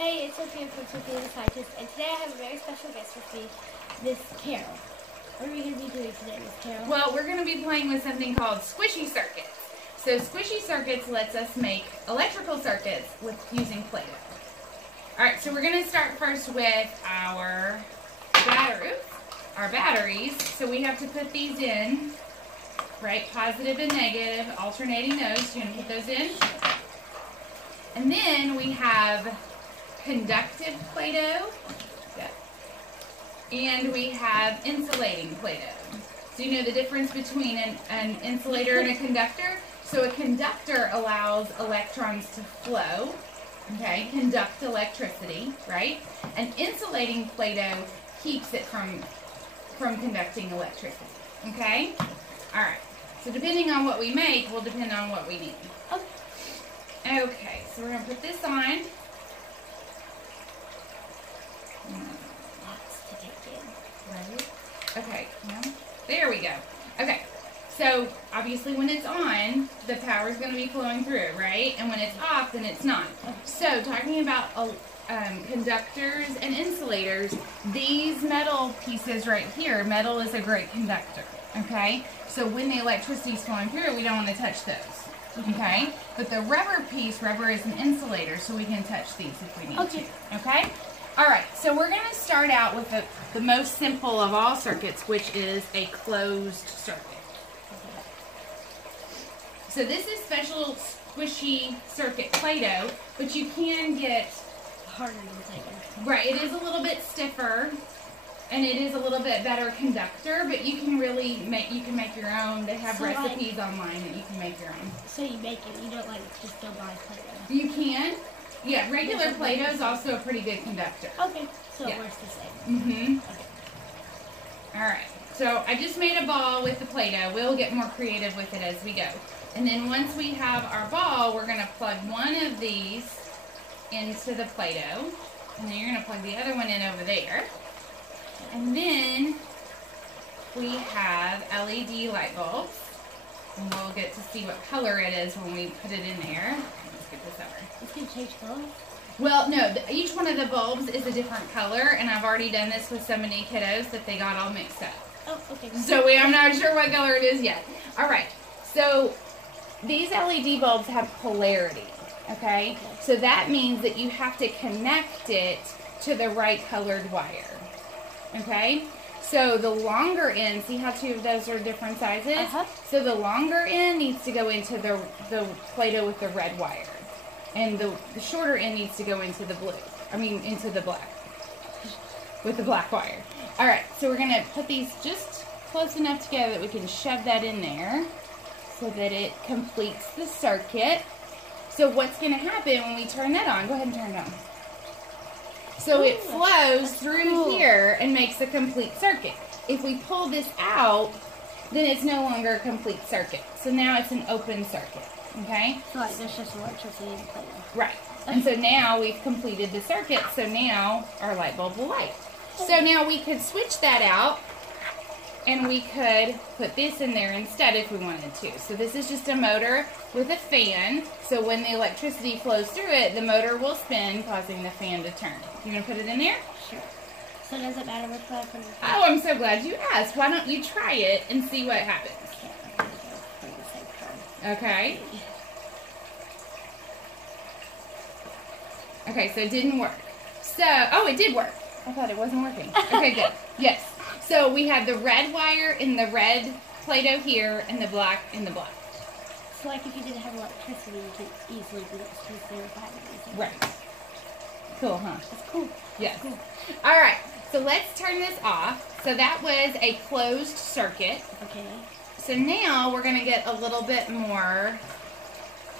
Hey, it's Sophia from Sophia the Scientist, and today I have a very special guest with me, Miss Carroll. What are we going to be doing today, Miss Carroll? Well, we're going to be playing with something called Squishy Circuits. So Squishy Circuits lets us make electrical circuits with using Play-Doh. Alright, so we're going to start first with our batteries. So we have to put these in, right? Positive and negative, alternating those. You're going to put those in. And then we have conductive Play-Doh. And we have insulating Play-Doh. So you know the difference between an insulator and a conductor? So a conductor allows electrons to flow, okay, conduct electricity, right? And insulating Play-Doh keeps it from conducting electricity, okay? All right, so depending on what we make will depend on what we need. Okay, so we're going to put this on. Right. Okay, well, there we go. Okay, so obviously when it's on, the power is going to be flowing through, right? And when it's off, then it's not. So talking about conductors and insulators, these metal pieces right here, metal is a great conductor, okay? So when the electricity is flowing through, we don't want to touch those, okay? But the rubber piece, rubber is an insulator, so we can touch these if we need to, okay? Alright, so we're going to start out with the most simple of all circuits, which is a closed circuit. So this is special Squishy Circuit Play-Doh, but you can get harder than Play-Doh. Right, it is a little bit stiffer, and it is a little bit better conductor, but you can really make your own. They have recipes online that you can make your own. So you make it, you don't just go buy Play-Doh. You can. Yeah, regular Play-Doh is also a pretty good conductor. Okay, so it works the same. Mm-hmm. Okay. Alright, so I just made a ball with the Play-Doh. We'll get more creative with it as we go. And then once we have our ball, we're going to plug one of these into the Play-Doh. And then you're going to plug the other one in over there. And then we have LED light bulbs. And we'll get to see what color it is when we put it in there. Let's get this over. It's going to change color? Well, no, each one of the bulbs is a different color, and I've already done this with so many kiddos that they got all mixed up. Oh, okay. So I'm not sure what color it is yet. All right, so these LED bulbs have polarity, okay? So that means that you have to connect it to the right colored wire, okay? So the longer end, see how two of those are different sizes? So the longer end needs to go into the Play-Doh with the red wire. And the shorter end needs to go into the blue. Into the black. With the black wire. Alright, so we're going to put these just close enough together that we can shove that in there so that it completes the circuit. So what's going to happen when we turn that on? Go ahead and turn it on. So it flows through here and makes a complete circuit. If we pull this out, then it's no longer a complete circuit. So now it's an open circuit. Okay? So like there's just electricity in Play-Doh. Right. And so now we've completed the circuit, so now our light bulb will light. So now we could switch that out, and we could put this in there instead if we wanted to. So this is just a motor with a fan, so when the electricity flows through it, the motor will spin, causing the fan to turn. You want to put it in there? Sure. So does it matter which one I put in? Oh, I'm so glad you asked. Why don't you try it and see what happens? Okay. Okay, so it didn't work. So, oh, it did work. I thought it wasn't working. Okay, good. Yes. So we have the red wire in the red Play-Doh here and the black in the black. So like if you didn't have electricity, you could easily do electricity without anything. Right. Cool, huh? That's cool. Yes. That's cool. All right. So let's turn this off. So that was a closed circuit. Okay. So now we're going to get a little bit more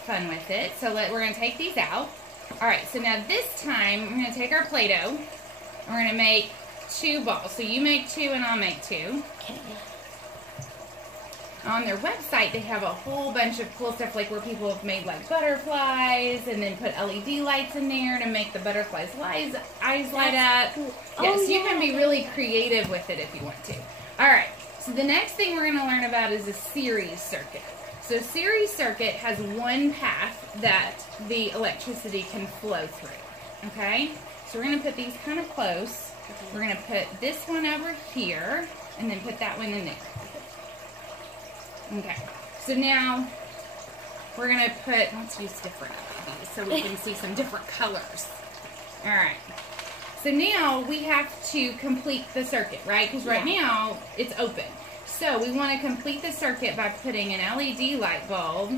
fun with it. So we're going to take these out. All right, so now this time we're going to take our Play-Doh and we're going to make 2 balls. So you make 2 and I'll make 2. Okay. On their website, they have a whole bunch of cool stuff, like where people have made like butterflies and then put LED lights in there to make the butterflies' eyes light up. Cool. Yes, you can be really creative with it if you want to. All right. So the next thing we're going to learn about is a series circuit. So a series circuit has one path that the electricity can flow through. Okay? So we're going to put these kind of close. We're going to put this one over here and then put that one in there. Okay. So now we're going to put, let's use different LEDs so we can see some different colors. All right. So now we have to complete the circuit, right? Because right now it's open. So we want to complete the circuit by putting an LED light bulb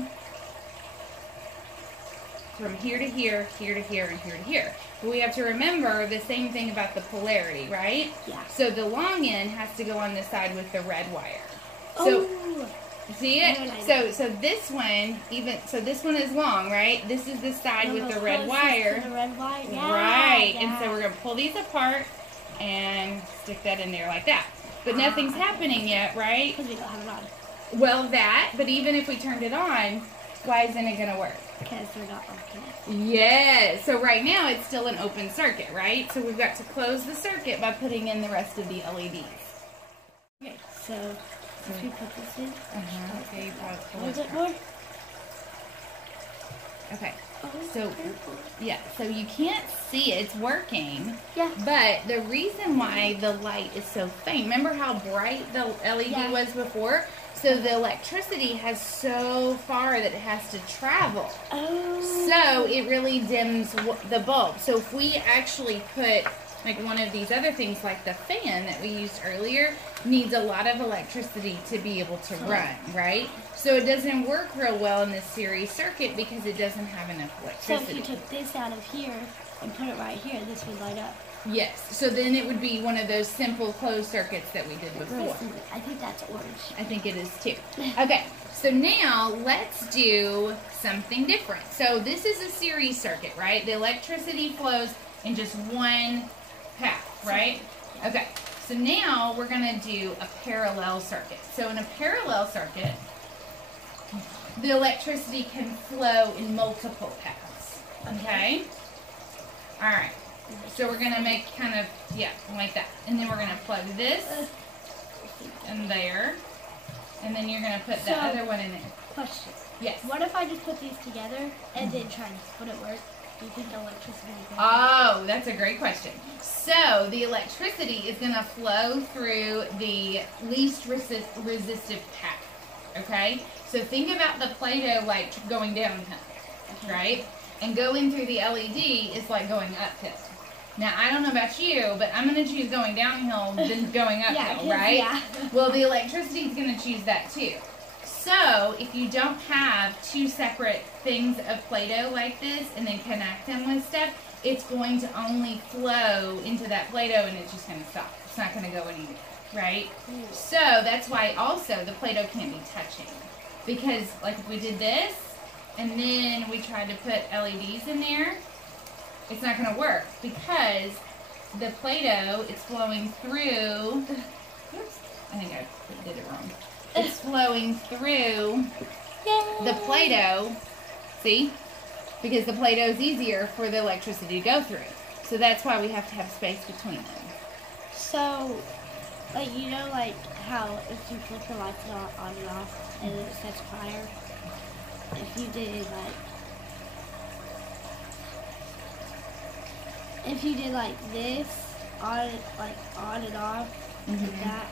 from here to here, here to here, and here to here. But we have to remember the same thing about the polarity, right? Yeah. So the long end has to go on the side with the red wire. So, see it? So this one, this one is long, right? This is the side with the red wire. The red wire. Yeah, right. yeah. And so we're going to pull these apart and stick that in there like that. But nothing's happening yet, right? Because we don't have it on. Well, but even if we turned it on, why isn't it going to work? Because we're not open. Yes. So right now it's still an open circuit, right? So we've got to close the circuit by putting in the rest of the LEDs. Okay, so if we put this in. Okay, you probably A pull little it. bit more. Okay. So, yeah, so you can't see it. It's working. Yeah. But the reason why the light is so faint, remember how bright the LED was before? So the electricity has so far that it has to travel. Oh. So it really dims the bulb. So if we actually put like one of these other things like the fan that we used earlier needs a lot of electricity to be able to run, right? So it doesn't work real well in this series circuit because it doesn't have enough So electricity. if you took this out of here and put it right here, this would light up. Yes, so then it would be one of those simple closed circuits that we did before. I think that's orange. I think it is too. Okay, so now let's do something different. So this is a series circuit, right? The electricity flows in just one path, right? Okay, so now we're going to do a parallel circuit. So in a parallel circuit, the electricity can flow in multiple paths, okay? All right. So we're going to make kind of, like that. And then we're going to plug this in there. And then you're going to put the other one in there. Question. Yes. What if I just put these together and then try and would it work? Do you think the electricity would work? Oh, that's a great question. So the electricity is going to flow through the least resistive path. Okay? So think about the Play-Doh like going downhill, right? And going through the LED is like going uphill. Now, I don't know about you, but I'm going to choose going downhill than going uphill, right? Yeah. Well, the electricity is going to choose that too. So, if you don't have two separate things of Play-Doh like this and then connect them with stuff, it's going to only flow into that Play-Doh and it's just going to stop. It's not going to go anywhere, right? So, that's why also the Play-Doh can't be touching. Because, like if we did this, and then we tried to put LEDs in there, it's not going to work because the Play-Doh, it's flowing through, oops, I think I did it wrong. It's flowing through the Play-Doh, see? Because the Play-Doh is easier for the electricity to go through. So that's why we have to have space between them. So, like, you know, like how if you flip the lights on and off and it sets fire, if you did like this on and off, like that,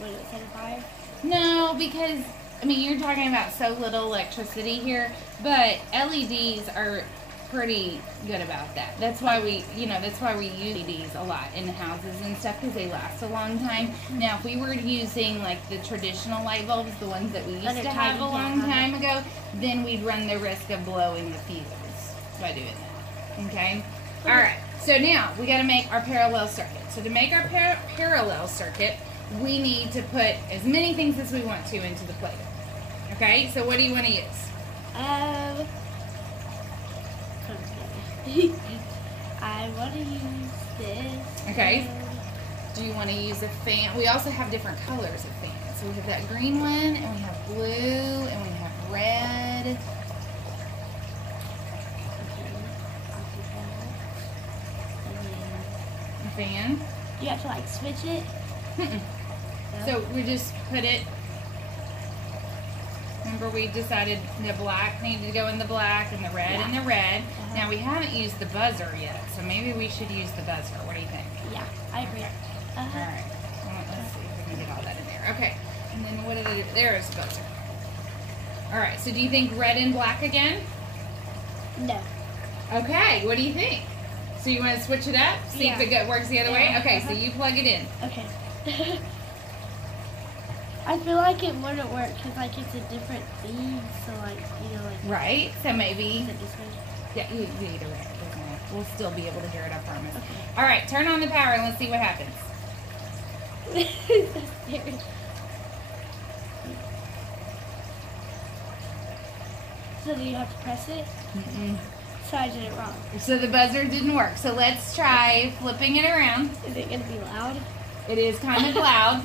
would it set a fire? No, because I mean you're talking about so little electricity here, but LEDs are pretty good about that. That's why we use LEDs a lot in houses and stuff because they last a long time. Now, if we were using like the traditional light bulbs, the ones that we used to have a long time ago, then we'd run the risk of blowing the fuses by doing that. Okay? All right. So now we got to make our parallel circuit. So to make our parallel circuit, we need to put as many things as we want to into the Play-Doh. Okay? So what do you want to use? I want to use this. Okay. Do you want to use a fan? We also have different colors of fans. So we have that green one, and we have blue, and we have red. A fan. You have to like switch it? No. So we just put it Remember we decided the black needed to go in the black and the red in the red. Now we haven't used the buzzer yet, so maybe we should use the buzzer. What do you think? Yeah, I agree. Okay. Alright. Well, let's see if we can get all that in there. Okay. And then what did I do? There's the buzzer. Alright, so do you think red and black again? No. Okay, what do you think? So you want to switch it up? See if it works the other way? Okay, so you plug it in. Okay. I feel like it wouldn't work because like it's a different theme, so like, you know, like... Right, so maybe... Is it this way? Yeah, you either way. It doesn't matter. We'll still be able to hear it, I promise. Okay. Alright, turn on the power and let's see what happens. So scary. So do you have to press it? Mm-mm. So I did it wrong. So the buzzer didn't work. So let's try flipping it around. Is it going to be loud? It is kind of loud.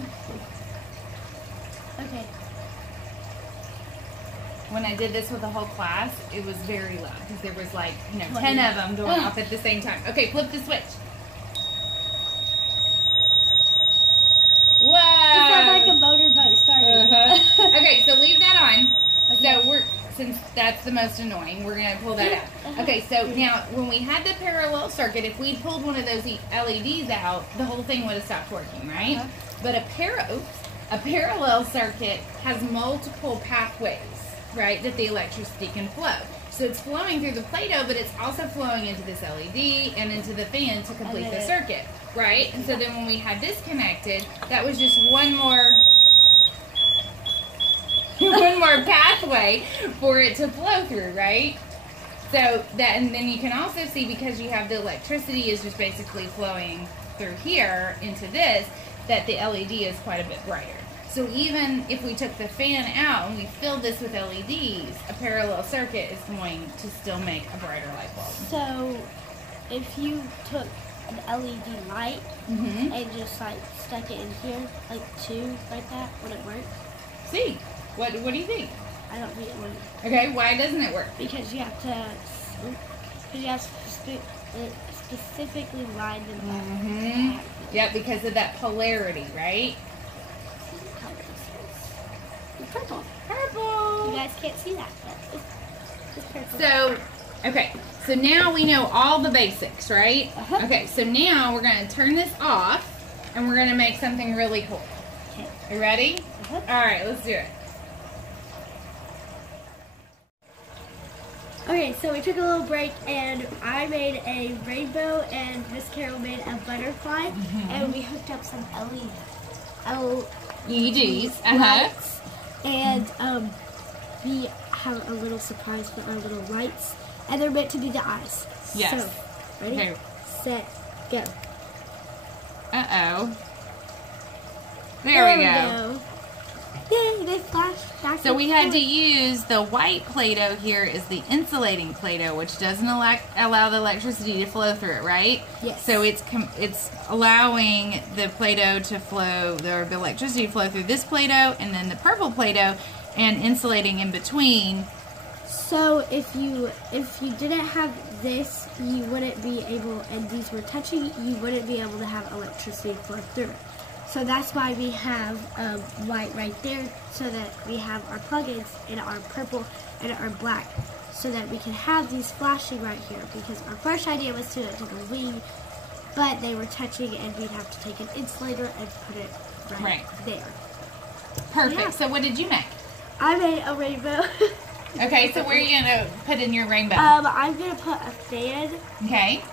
Okay. When I did this with the whole class, it was very loud because there was like, 10 of them going off at the same time. Okay, flip the switch. Whoa! It sounds like a motorboat starting. Okay, so leave that on. Okay. So since that's the most annoying, we're going to pull that out. Okay, so now when we had the parallel circuit, if we pulled one of those LEDs out, the whole thing would have stopped working, right? But a parallel circuit has multiple pathways, right, that the electricity can flow. So it's flowing through the Play-Doh, but it's also flowing into this LED and into the fan to complete the circuit, right? And so then when we had this connected, that was just one more pathway for it to flow through, right? So that, and then you can also see, because you have the electricity is just basically flowing through here into this, that the LED is quite a bit brighter. So even if we took the fan out and we filled this with LEDs, a parallel circuit is going to still make a brighter light bulb. So if you took an LED light and just like stuck it in here, like two, like that, would it work? See, what do you think? I don't think it would. Okay, why doesn't it work? Because you have to, specifically line them up. Yep, because of that polarity, right? Purple. Purple. You guys can't see that, but it's purple. So, okay. So now we know all the basics, right? Okay, so now we're going to turn this off, and we're going to make something really cool. Okay. You ready? All right, let's do it. Okay, so we took a little break, and I made a rainbow, and Miss Carroll made a butterfly, and we hooked up some LEDs. lights, and we have a little surprise for our little lights, and they're meant to be the eyes. Yes. So, ready, Okay. set, go. Uh-oh. There we go. Yay, they flashed. So we had to use the white Play-Doh here is the insulating Play-Doh, which doesn't allow the electricity to flow through it, right? Yes. So it's allowing the Play-Doh to flow, or the electricity to flow through this Play-Doh, and then the purple Play-Doh, and insulating in between. So if you didn't have this, you wouldn't be able, and these were touching, you wouldn't be able to have electricity flow through it. So that's why we have white right there, so that we have our plugins in our purple and our black, so that we can have these flashing right here. Because our first idea was to do it to the wing, but they were touching, and we'd have to take an insulator and put it right there. Perfect. Yeah. So what did you make? I made a rainbow. Okay, so where are you going to put in your rainbow? I'm going to put a fan. Okay.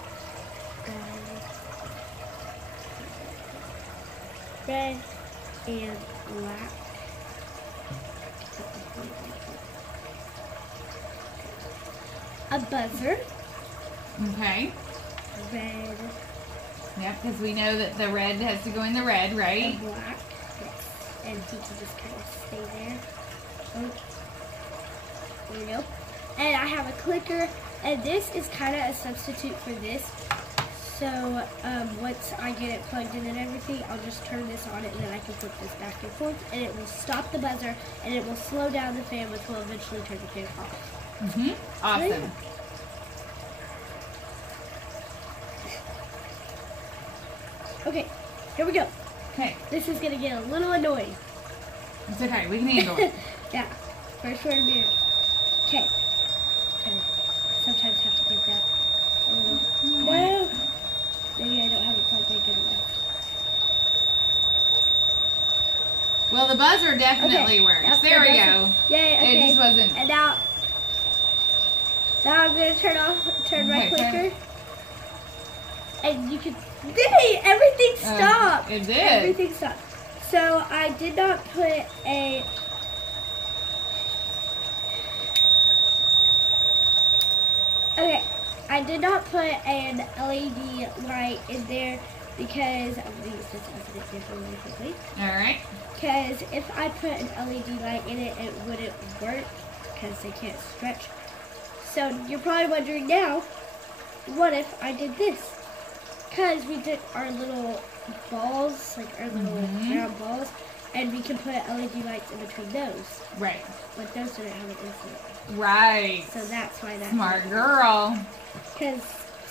Red and black. A buzzer. Okay. Red. Yep, because we know that the red has to go in the red, right? And black. Yes. And he can just kind of stay there. Oh. There we go. And I have a clicker. And this is kind of a substitute for this. So once I get it plugged in and everything, I'll just turn this on and then I can flip this back and forth, and it will stop the buzzer, and it will slow down the fan, which will eventually turn the fan off. Awesome. Okay, here we go. Okay. This is going to get a little annoying. It's okay. We can handle it. Yeah. First word mirror. Okay. Sometimes have to give that a little. No. Maybe I don't have it plugged in good enough. Well, the buzzer definitely works. Yep, there we go. Yay, okay. It just wasn't. And now I'm going to turn my clicker. And you can, everything stopped. It did. Everything stopped. So I did not put a, okay, I did not put an LED light in there because I'm going to use this as an example really quickly. Alright. Because if I put an LED light in it, it wouldn't work because they can't stretch. So you're probably wondering now, what if I did this? Because we did our little balls, like our little round balls, and we can put LED lights in between those. Right. But those didn't have an infinite. Right. So that's why that's smart girl. Because,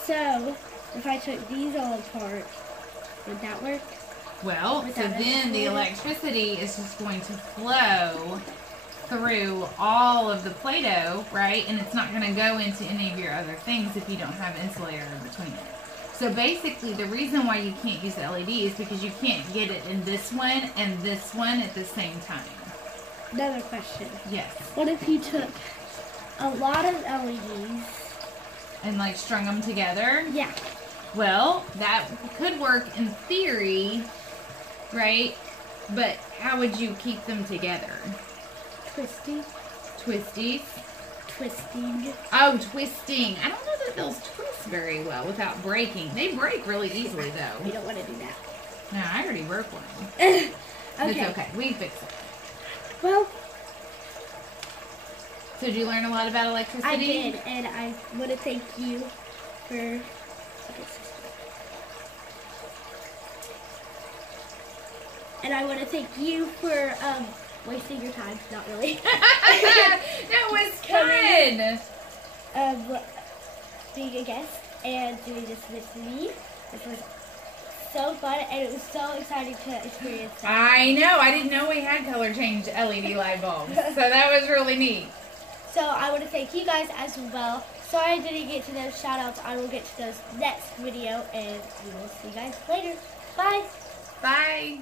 so, if I took these all apart, would that work? Well, so then the electricity is just going to flow through all of the Play-Doh, right? And it's not going to go into any of your other things if you don't have insulator in between it. So basically, the reason why you can't use the LED is because you can't get it in this one and this one at the same time. Another question. Yes. What if you took a lot of LEDs and like strung them together? Yeah. Well, that could work in theory, right? But how would you keep them together? Twisty. Twisties? Twisting. Oh, twisting. I don't know that those twist very well without breaking. They break really easily, though. We don't want to do that. No, I already broke one. Okay. It's okay. We fix it. Well. So did you learn a lot about electricity? I did, and I want to thank you for... And I want to thank you for wasting your time. Not really. That was fun. Being a guest and doing this with me. This was so fun, and it was so exciting to experience that. I know. I didn't know we had color change LED light bulbs. So that was really neat. So I want to thank you guys as well. Sorry I didn't get to those shout outs. I will get to those next video, and we will see you guys later. Bye. Bye.